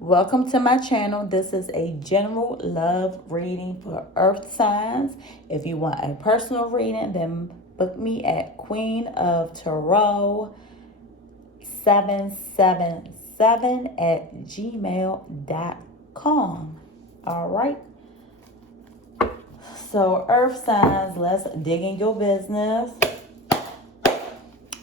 Welcome to my channel. This is a general love reading for earth signs. If you want a personal reading, then book me at Queen of Tarot 777 at gmail.com. All right. So, earth signs, let's dig in your business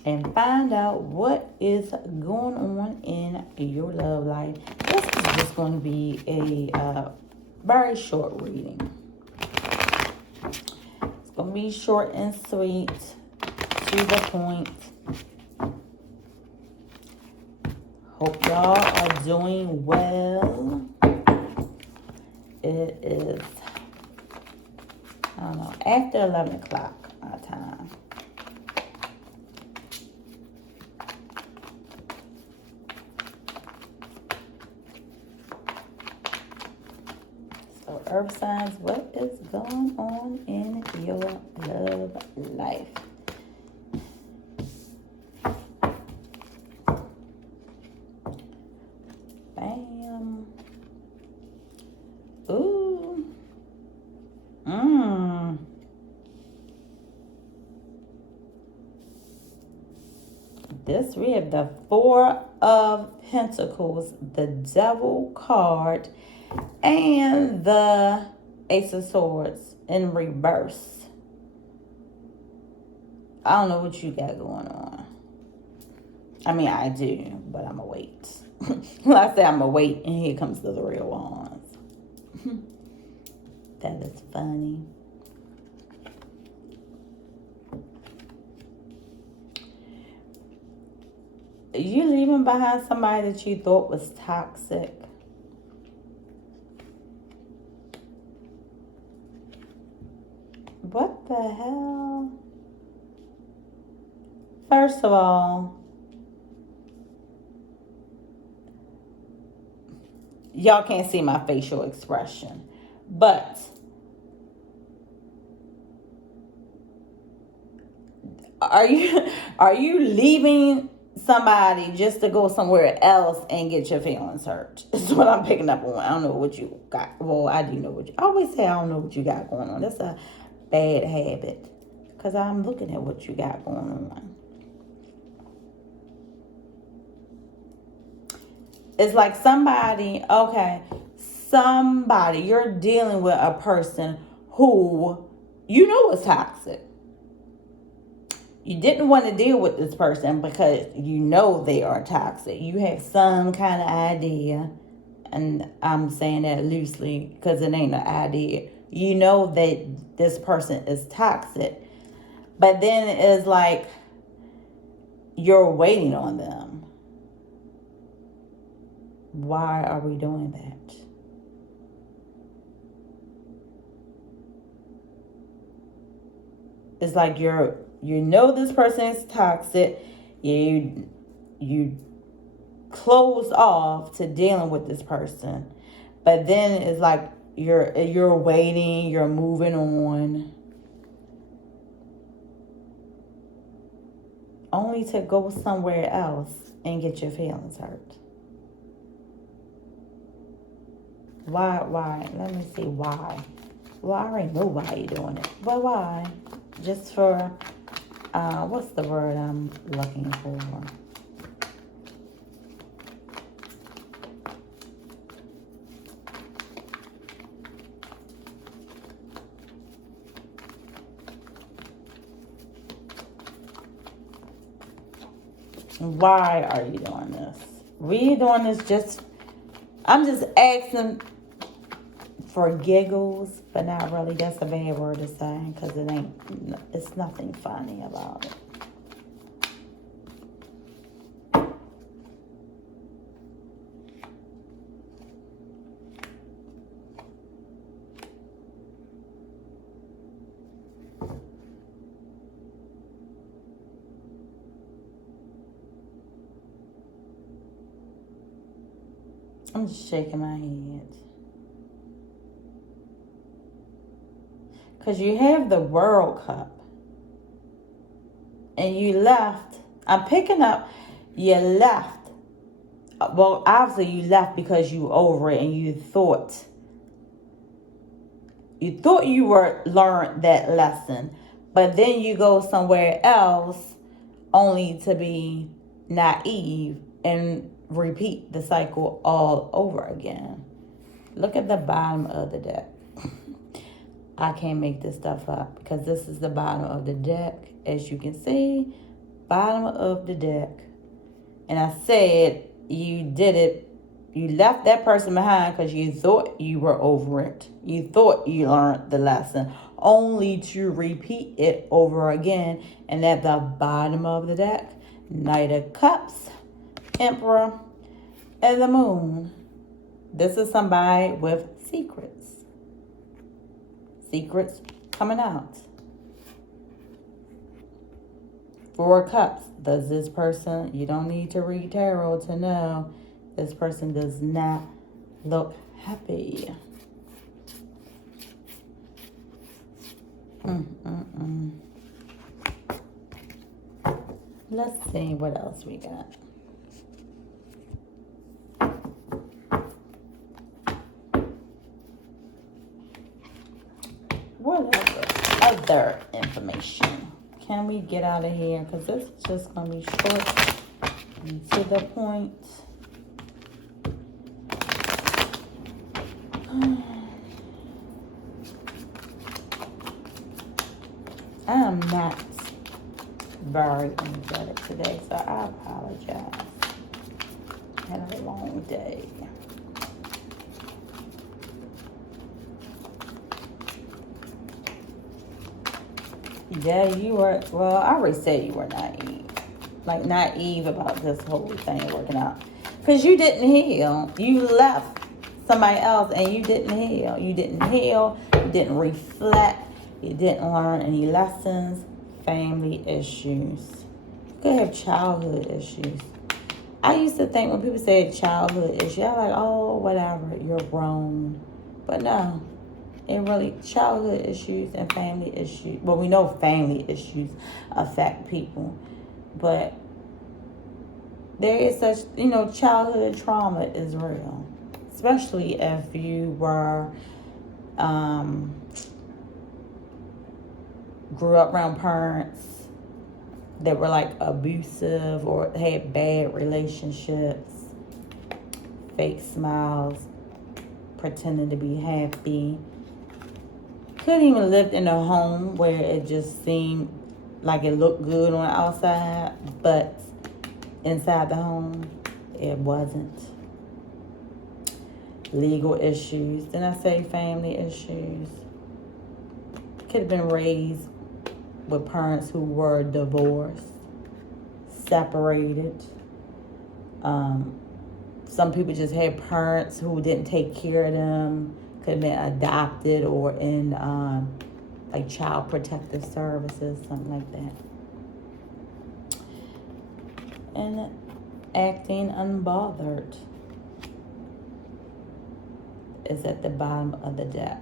and find out what is going on in your love life. This is just going to be a very short reading. It's going to be short and sweet, to the point. Hope y'all are doing well. It is, I don't know, after 11 o'clock my time. So, earth signs, what is going on in your love life? Bam. Ooh. This, we have the Four of Pentacles, the Devil card, and the Ace of Swords in reverse. I don't know what you got going on. I mean, I do, but I'm going to wait. I say I'm going to wait, and here comes the real ones. That is funny. You leaving behind somebody that you thought was toxic. What the hell? First of all, y'all can't see my facial expression, but are you leaving somebody just to go somewhere else and get your feelings hurt? That's what I'm picking up on. I don't know what you got. Well, I do know what you. I always say I don't know what you got going on. That's a bad habit, because I'm looking at what you got going on. It's like somebody, you're dealing with a person who you know is toxic. You didn't want to deal with this person because you know they are toxic. You have some kind of idea, and I'm saying that loosely because it ain't an idea. You know that this person is toxic, but then it's like you're waiting on them. Why are we doing that? It's like you know this person is toxic. You close off to dealing with this person, but then it's like you're waiting, you're moving on, only to go somewhere else and get your feelings hurt. Why? Let me see why. Well, I already know why you're doing it, but why? Just for, what's the word I'm looking for? Why are you doing this? We doing this just, I'm just asking for giggles, but not really. That's a bad word to say, because it's nothing funny about it. I'm just shaking my head. Because you have the World Cup. And you left. I'm picking up. You left well, obviously you left because you were over it and you thought you were learned that lesson, but then you go somewhere else only to be naive and repeat the cycle all over again. Look at the bottom of the deck. I can't make this stuff up because this is the bottom of the deck. As you can see, bottom of the deck. And I said you did it. You left that person behind because you thought you were over it. You thought you learned the lesson, only to repeat it over again. And at the bottom of the deck, Knight of Cups, Emperor, and the Moon. This is somebody with secrets. Secrets coming out. Four of Cups. Does this person, you don't need to read tarot to know, this person does not look happy. Let's see what else we got. What other information? Can we get out of here? Because this is just going to be short and to the point. I am not very energetic today, so I apologize. I had a long day. Yeah, you were, well, I already said you were naive. Like, naive about this whole thing working out. Because you didn't heal. You left somebody else and you didn't heal. You didn't heal. You didn't reflect. You didn't learn any lessons. Family issues. You could have childhood issues. I used to think when people say childhood issues, I'm like, oh, whatever, you're grown. But no. And really, childhood issues and family issues. Well, we know family issues affect people. But there is such, childhood trauma is real. Especially if you were, grew up around parents that were like abusive or had bad relationships. Fake smiles. Pretending to be happy. Couldn't even live in a home where it just seemed like it looked good on the outside, but inside the home, it wasn't. Legal issues. Then I say family issues. Could have been raised with parents who were divorced, separated. Some people just had parents who didn't take care of them. Could have been adopted or in like child protective services, something like that. And acting unbothered is at the bottom of the deck.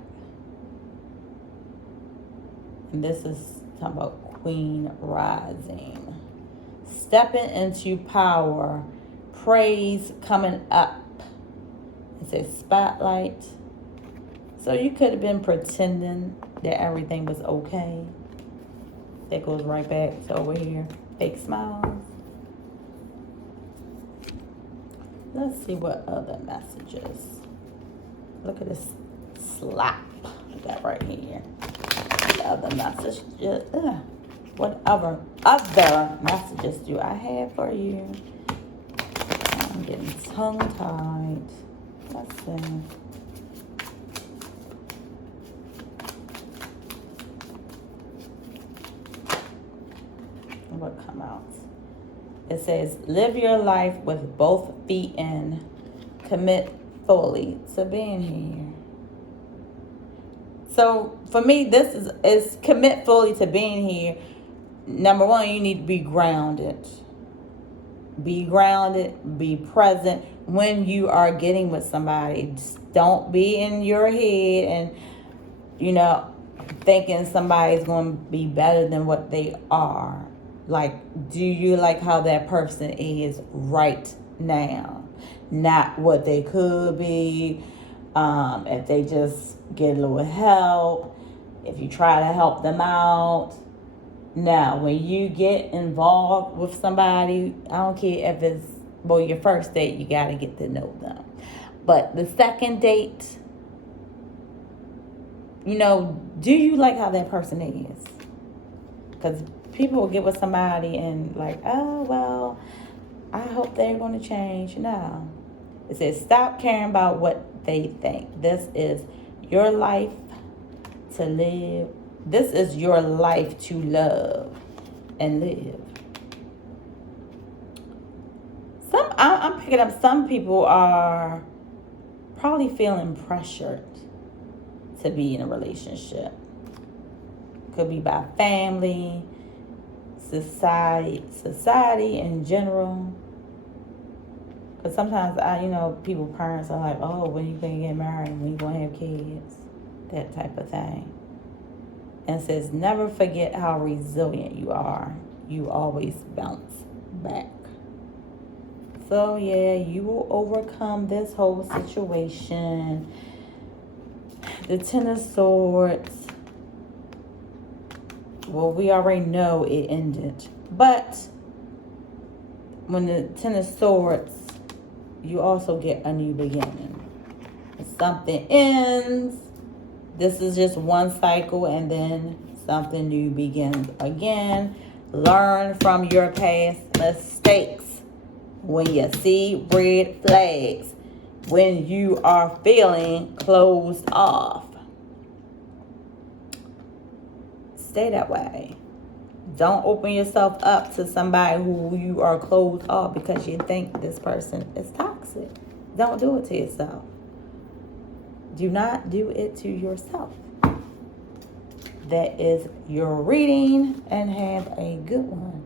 And this is talking about Queen rising. Stepping into power. Praise coming up. It says spotlight. So you could have been pretending that everything was okay. That goes right back to over here. Fake smiles. Let's see what other messages. Look at this slap we got right here. What other messages? What other messages do I have for you? I'm getting tongue-tied. Let's see. What come out? It says, live your life with both feet in. Commit fully to being here. So for me, this is commit fully to being here. Number one, you need to be grounded. Be grounded, be present when you are getting with somebody. Just don't be in your head and, thinking somebody's going to be better than what they are. Like, do you like how that person is right now? not what they could be. If they just get a little help, if you try to help them out. Now, when you get involved with somebody, I don't care if it's, well, your first date, you got to get to know them. But the second date, do you like how that person is? Because people will get with somebody and like, oh, well, I hope they're going to change. No. It says stop caring about what they think. This is your life to live. This is your life to love and live. I'm picking up some people are probably feeling pressured to be in a relationship. Could be by family, society in general. Because sometimes parents are like, oh, when you gonna get married, when you gonna have kids, that type of thing. And it says, never forget how resilient you are. You always bounce back. So yeah, you will overcome this whole situation. The Ten of Swords. Well, we already know it ended. But when the Ten of Swords, you also get a new beginning. Something ends. This is just one cycle, and then something new begins again. Learn from your past mistakes. When you see red flags, when you are feeling closed off, stay that way. Don't open yourself up to somebody who you are closed off because you think this person is toxic. Don't do it to yourself. Do not do it to yourself. That is your reading, and have a good one.